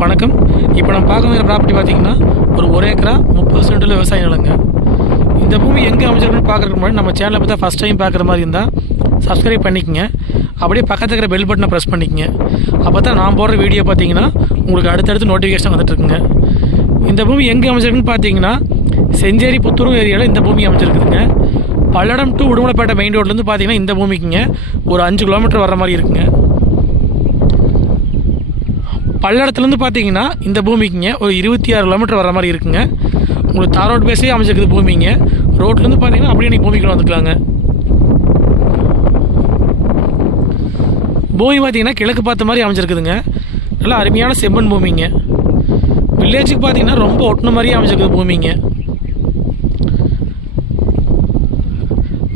வணக்கம். இப்போ நம்ம பார்க்க ப்ராப்பர்ட்டி பார்த்தீங்கன்னா ஒரு ஒரு ஏக்கரா முப்பது சென்டில் விவசாய நிலங்க. இந்த பூமி எங்கே அமைச்சிருக்குன்னு பார்க்குறதுக்கு முன்னாடி நம்ம சேனலை பார்த்தா ஃபஸ்ட் டைம் பார்க்குற மாதிரி இருந்தால் சப்ஸ்கிரைப் பண்ணிக்கங்க. அப்படியே பக்கத்தில் இருக்கிற பெல் பட்டனை ப்ரெஸ் பண்ணிக்கங்க. அப்போ தான் நான் போடுற வீடியோ பார்த்தீங்கன்னா உங்களுக்கு அடுத்தடுத்து நோட்டிஃபிகேஷன் வந்துட்டுருக்குங்க இந்த பூமி எங்கே அமைச்சிருக்குன்னு பார்த்தீங்கன்னா செஞ்சேரி புத்தூர் ஏரியாவில் இந்த பூமி அமைச்சிருக்குதுங்க பல்லடம் டு உடுமலைப்பேட்டை மெயின் ரோட்லேருந்து பார்த்தீங்கன்னா இந்த பூமிக்குங்க. ஒரு அஞ்சு கிலோமீட்டர் வர மாதிரி இருக்குங்க. பல்லடத்துலேருந்து பார்த்தீங்கன்னா இந்த பூமிக்குங்க ஒரு இருபத்தி ஆறு கிலோமீட்டர் வர மாதிரி இருக்குங்க. உங்களுக்கு தார் ரோட் பேஸே அமைச்சிருக்குது பூமிங்க. ரோட்லேருந்து பார்த்தீங்கன்னா அப்படியே நீங்கள் பூமிக்குள்ள வந்துக்கலாங்க. பூமி பார்த்தீங்கன்னா கிழக்கு பார்த்த மாதிரி அமைஞ்சிருக்குதுங்க. நல்லா அருமையான செம்மண் பூமிங்க. வில்லேஜுக்கு பார்த்தீங்கன்னா ரொம்ப ஒட்டின மாதிரியே அமைஞ்சிருக்குது பூமிங்க.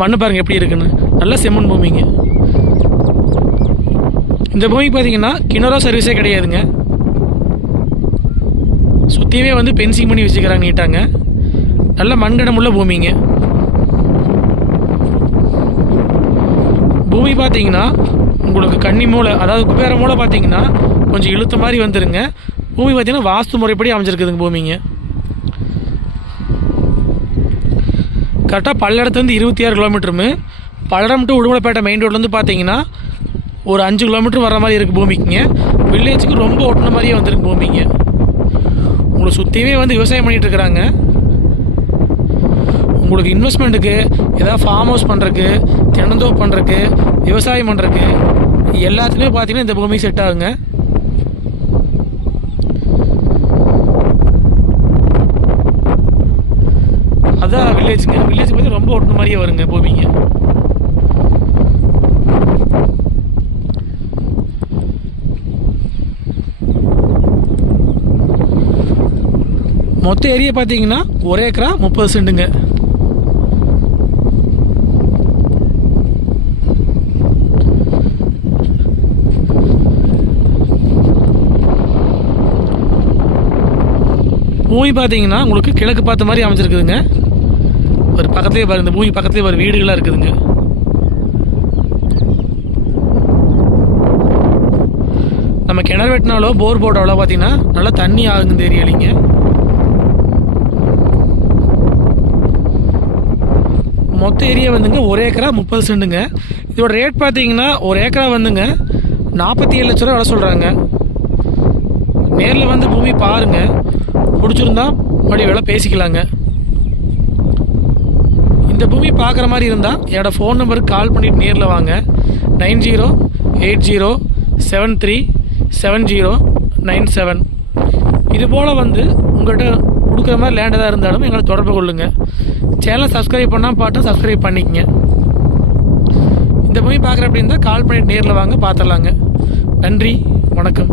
மண்ணு பாருங்கள் எப்படி இருக்குன்னு. நல்ல செம்மண் பூமிங்க. இந்த பூமிக்கு பார்த்தீங்கன்னா கிணறோ சர்வீஸே கிடையாதுங்க. சுற்றியுமே வந்து பென்சிங் பண்ணி வச்சுக்கிறாங்க நீட்டாங்க. நல்ல மண்கடமுள்ள பூமிங்க. பூமி பார்த்தீங்கன்னா உங்களுக்கு கன்னி மூளை அதாவது குபேர மூளை பார்த்தீங்கன்னா கொஞ்சம் இழுத்த மாதிரி வந்துருங்க. பூமி பார்த்தீங்கன்னா வாஸ்து முறைப்படி அமைஞ்சிருக்குதுங்க பூமிங்க. கரெக்டாக பல்லடத்துலேருந்து இருபத்தி ஆறு கிலோமீட்டருமு பல்லடம் டு உடுமலைப்பேட்டை மெயின் ரோட்லேருந்து பார்த்தீங்கன்னா ஒரு அஞ்சு கிலோமீட்டர் வர மாதிரி இருக்குது பூமிக்குங்க. வில்லேஜுக்கு ரொம்ப ஒட்டின மாதிரியே வந்துருக்கு பூமிங்க. உங்களை சுற்றியுமே வந்து விவசாயம் பண்ணிகிட்டு இருக்கிறாங்க. உங்களுக்கு இன்வெஸ்ட்மெண்ட்டுக்கு ஏதாவது ஃபார்ம் ஹவுஸ் பண்ணுறக்கு தென்னந்தோப்பு பண்ணுறக்கு விவசாயம் பண்ணுறக்கு எல்லாத்துலேயுமே பார்த்தீங்கன்னா இந்த பூமி செட் ஆகுங்க. அதான் வில்லேஜுங்க வில்லேஜ் பற்றி ரொம்ப ஒட்டின மாதிரியே வருங்க பூமிங்க. மொத்த ஏரியா பார்த்தீங்கன்னா ஒரே ஏக்கரா முப்பது சென்ட்டுங்க. பூமி பார்த்தீங்கன்னா உங்களுக்கு கிழக்கு பார்த்த மாதிரி அமைச்சிருக்குதுங்க ஒரு பக்கத்துலேயே பாருங்க இந்த பூமி பக்கத்துலேயே ஒரு வீடுகளாக இருக்குதுங்க. நம்ம கிணறு வெட்டினாலோ போர் போட்டாலோ பார்த்தீங்கன்னா நல்லா தண்ணி ஆகுங்க இந்த ஏரியாலிங்க. மொத்த ஏரியா வந்துங்க ஒரு ஏக்கரா முப்பது சென்டுங்க இதோட ரேட் பார்த்தீங்கன்னா ஒரு ஏக்கரா வந்துங்க நாற்பத்தி ஏழு லட்ச ரூபா விலை சொல்கிறாங்க நேரில் வந்து பூமி பாருங்க பிடிச்சிருந்தா மறுபடியும் விலை பேசிக்கலாங்க. இந்த பூமி பார்க்குற மாதிரி இருந்தால் என்னோடய ஃபோன் நம்பருக்கு கால் பண்ணிவிட்டு நேரில் வாங்க. Nine zero eight zero seven three seven zero nine seven. இது போல் வந்து உங்கள்கிட்ட கொடுக்குற மாதிரி லேண்ட் எதாவது இருந்தாலும் எங்களை தொடர்பு கொள்ளுங்கள் சேனலை சப்ஸ்கிரைப் பண்ணால் பாட்டும் சப்ஸ்கிரைப் பண்ணிக்கங்க. இந்த மூவி பார்க்குற அப்படி இருந்தால் கால் பண்ணிட்டு நேரில் வாங்க பார்த்துடலாங்க நன்றி வணக்கம்.